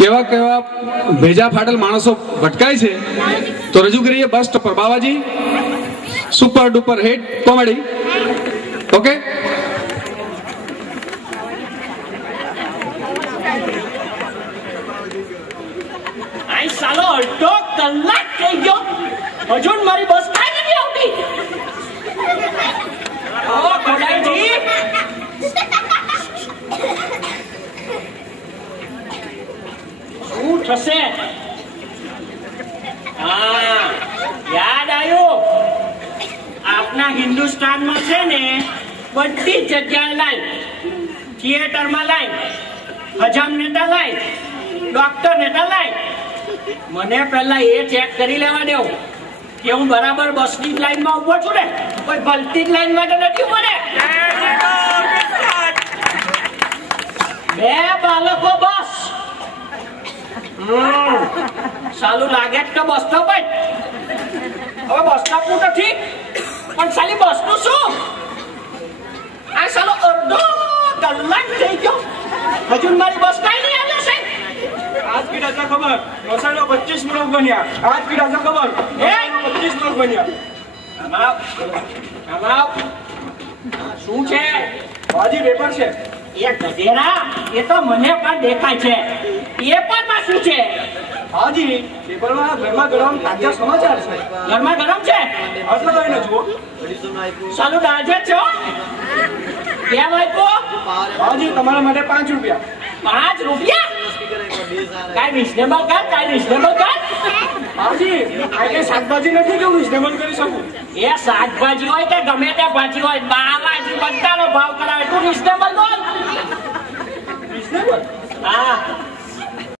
કેવા કેવા ભેજા ફાટેલ માણસો ભટકાય છે તો રજૂ કરીએ બસ સ્ટોપ પર Bavaji super duper hit comedy. Okay, આઈ સાલો અડધો કલાક થઈ ગયો, હજુ મારી બસ કાઈ નથી આવતી. ઓ કોડાઈજી, શું થશે? હા, યાદ આવ્યું. આપના હિન્દુસ્તાનમાં છે ને બધી જગ્યાએ લાઈન, થિયેટરમાં લાઈન, હજામ નેતા લાઈન, ડોક્ટર નેતા લાઈન. મને પહેલા એ ચેક કરી લેવા દેવ કે હું બરાબર બસની લાઈનમાં ઉભો છું ને, કોઈ ભલતી જ લાઈન માટે નથી ઉભો ને. બે બાળકો બસ. સાલું લાગે તો બસ સ્ટોપ જ. હવે બસ સ્ટોપ નું નથી પણ સાલી બસ નું શું? આ સાલો અડધો કલાક થઈ ગયો, હજુ મારી બસ કઈ નહીં આવ્યો છે. आज की राजा खबर रोसानो 25 मिनट बनिया. आज की राजा खबर 25 मिनट बनिया. શું છે? હાજી પેપર છે. એ ગધેડા, એ તો મને પણ દેખાય છે. પેપરમાં શું છે? હાજી પેપરમાં ગરમા ગરમ તાજા સમાચાર છે. ગરમા ગરમ છે? આટલા લઈને જુઓ. સાલું દાજે છે હો. કેમ આપ્યો? હાજી તમારા માટે 5 રૂપિયા. 5 રૂપિયા? કાઈ રિઝનેબલ કર, કાઈ રિઝનેબલ કર. હાજી આ શાકભાજી નથી કે હું રિઝનેબલ કરી શકું. એ શાકભાજી હોય કે ગમે તે ભાજી હોય, બાવાજી બધાનો ભાવ કરાવે. તું રિઝનેબલ બોલ. રિઝનેબલ? હા.